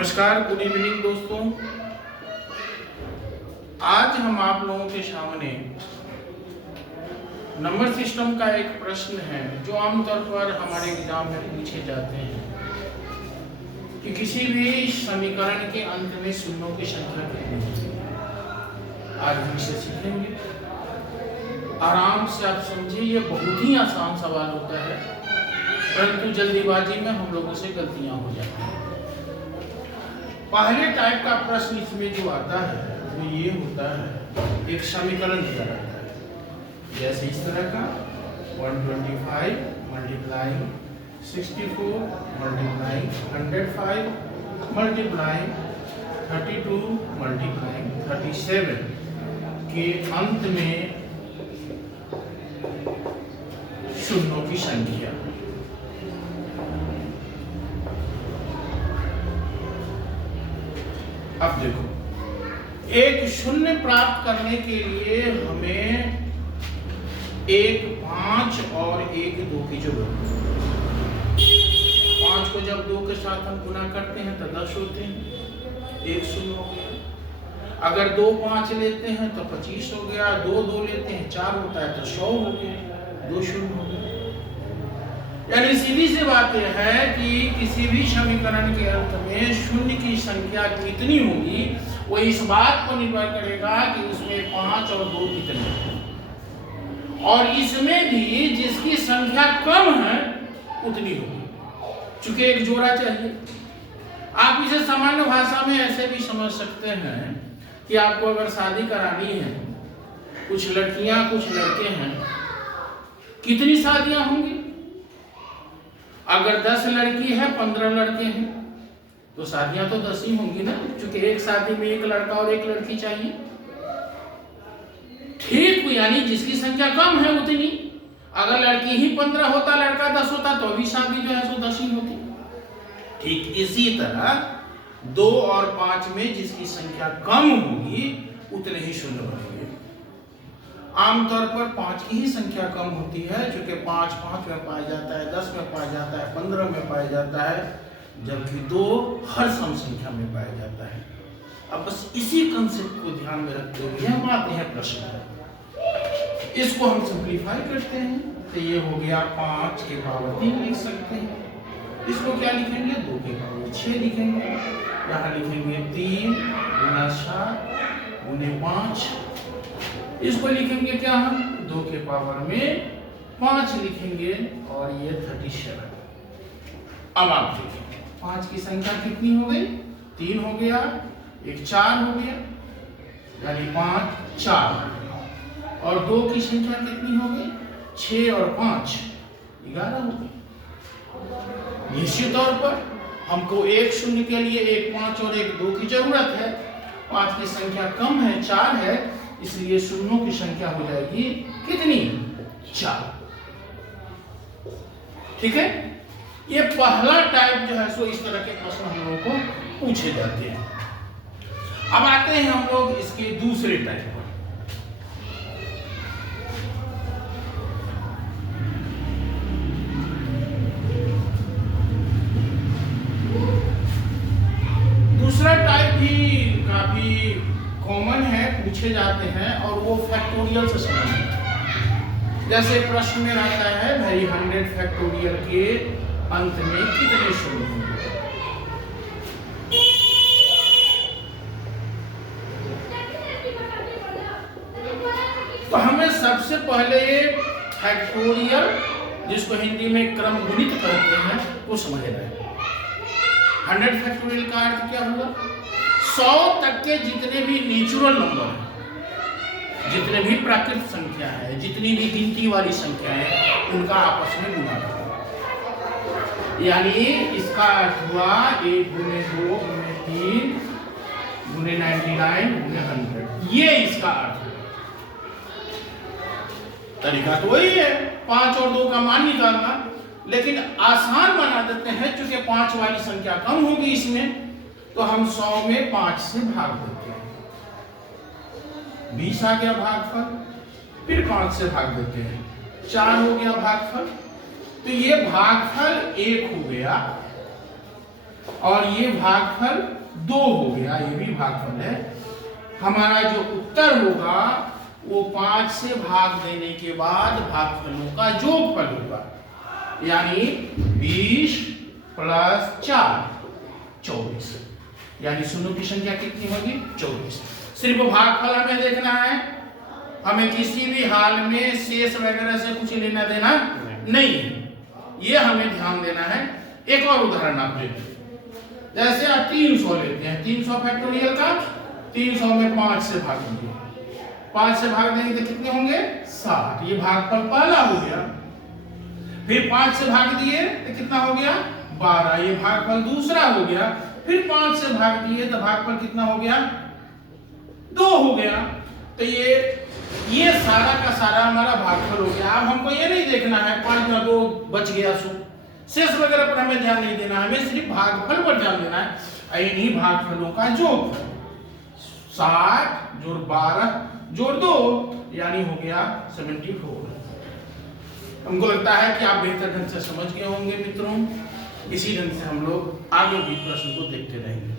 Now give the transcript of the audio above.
नमस्कार, good evening दोस्तों। आज हम आप लोगों के सामने नंबर सिस्टम का एक प्रश्न है जो आमतौर पर हमारे एग्जाम में पूछे जाते हैं कि किसी भी समीकरण के अंत में शून्यों की संख्या कितनी है। आज हम इसे सीखेंगे। आराम से आप समझिए, ये बहुत ही आसान सवाल होता है, परंतु जल्दीबाजी में हम लोगों से गलतियां हो जाती हैं। पहले टाइप का प्रश्न इसमें जो आता है वो ये होता है, एक समीकरण दिया रहता है जैसे इस तरह का 125 मल्टीप्लाइंग 64 मल्टीप्लाइंग 105 मल्टीप्लाइंग 32 मल्टीप्लाइंग 37 के अंत में शून्यों की संख्या। अब देखो, एक शून्य प्राप्त करने के लिए हमें एक 5 और एक 2 की जरूरत है। 5 को जब 2 के साथ हम गुना करते हैं तो 10 होते हैं, एक शून्य हो गया। अगर 2 5 लेते हैं तो 25 हो गया, 2 2 लेते हैं 4 होता है तो 100 हो गया, 2 शून्य हो गया। यानी सीधी सी बात यह है कि किसी भी समीकरण के अंत में शून्य की संख्या कितनी होगी वो इस बात पर निर्भर करेगा कि उसमें 5 और 2 कितने हैं, और इसमें भी जिसकी संख्या कम है उतनी होगी, चूंकि एक जोड़ा चाहिए। आप इसे सामान्य भाषा में ऐसे भी समझ सकते हैं कि आपको अगर शादी करानी है, कुछ लड़कियां कुछ लड़के हैं, कितनी शादियां होंगी? अगर 10 लड़की है 15 लड़के हैं तो शादियां तो 10 ही होंगी ना, क्योंकि एक शादी में एक लड़का और एक लड़की चाहिए। ठीक, यानी जिसकी संख्या कम है उतनी। अगर लड़की ही 15 होता लड़का 10 होता तो भी शादी जो है सो 10 ही होती। ठीक इसी तरह 2 और 5 में जिसकी संख्या कम होगी उतने ही शून्य बनेंगे। आमतौर पर 5 की ही संख्या कम होती है, क्योंकि 5 5 में पाया जाता है, 10 में पाया जाता है, 15 में पाया जाता है, जबकि 2 हर सम संख्या में पाया जाता है। अब बस इसी कंसेप्ट को ध्यान में रखते हुए हम आते हैं प्रश्न पर। इसको हम सिंप्लीफाई करते हैं तो ये हो गया 5 के पावर 3 लिख सकते हैं। इसको क्या लिखेंगे? 2 के पावर 6 लिखेंगे। यहाँ लिखेंगे 3 गुना 7 गुने 5। इसको लिखेंगे क्या हम? 2 के पावर में 5 लिखेंगे और ये 37। अब आप देखें 5 की संख्या कितनी हो गई? 3 हो गया, एक 4 हो गया, यानी 5 4, और 2 की संख्या कितनी हो गई? 6 और 5 11 हो गई। निश्चित तौर पर हमको एक शून्य के लिए एक 5 और एक 2 की जरूरत है। 5 की संख्या कम है, 4 है, इसलिए शून्यों की संख्या हो जाएगी कितनी? 4। ठीक है, ये पहला टाइप जो है सो इस तरह के प्रश्न हम लोगों को पूछे जाते हैं। अब आते हैं हम लोग इसके दूसरे टाइप पर। दूसरा टाइप भी काफी कॉमन है, पूछे जाते हैं, और वो फैक्टोरियल से संबंधित है। जैसे प्रश्न में आता है भाई 100 फैक्टोरियल के अंत में कितने शून्य होंगे? तो हमें सबसे पहले फैक्टोरियल, जिसको हिंदी में क्रम गुणित कहते हैं, वो समझना है। 100 फैक्टोरियल का अर्थ क्या हुआ? 100 तक के जितने भी नेचुरल नंबर हैं, जितने भी प्राकृतिक संख्या है, जितनी भी गिनती वाली संख्या है, उनका आपस में गुणा करना। यानी इसका अर्थ हुआ 1 गुने 2 गुने 3 गुने 99 गुने 100। ये इसका अर्थ है। तरीका तो वही है, 5 और 2 का मान निकालना, लेकिन आसान बना देते हैं। चूंकि 5 वाली संख्या कम होगी इसमें, तो हम 100 में 5 से भाग देते हैं, 20 आ गया भागफल, फिर 5 से भाग देते हैं, 4 हो गया भागफल। तो ये भागफल 1 हो गया। और ये भागफल 2 हो गया, ये भी भागफल है। हमारा जो उत्तर होगा वो 5 से भाग देने के बाद भागफलों का जोगफल होगा, यानी 20 प्लस 4 24, यानी शून्यों की संख्या कितनी होगी 24। सिर्फ भागफल हमें देखना है, हमें किसी भी हाल में शेष वगैरह से कुछ लेना देना नहीं है, ये हमें ध्यान देना है। एक और उदाहरण आप लेते हैं, जैसे आप 300 लेते हैं, 300 फैक्टोरियल का 300 में 5 से भाग देंगे, 5 से भाग देंगे तो कितने होंगे 60, ये भागफल पहला हो गया। फिर 5 से भाग दिए तो कितना हो गया 12, ये भागफल दूसरा हो गया। फिर 5 से भाग दिए तो भागफल कितना हो गया 2 हो गया। तो ये सारा का सारा हमारा भागफल हो गया। अब हमको ये नहीं देखना है 5 में 2 बच गया, सो शेष वगैरह पर हमें ध्यान नहीं देना है, हमें सिर्फ भागफल पर ध्यान देना है। इन्हीं भागफलों का जोग 60 जोड़ 12 जोड़ 2 यानी हो गया 74। हमको लगता है कि आप बेहतर ढंग से समझ गए होंगे मित्रों। इसी ढंग से हम लोग आगे भी प्रश्न को देखते रहेंगे।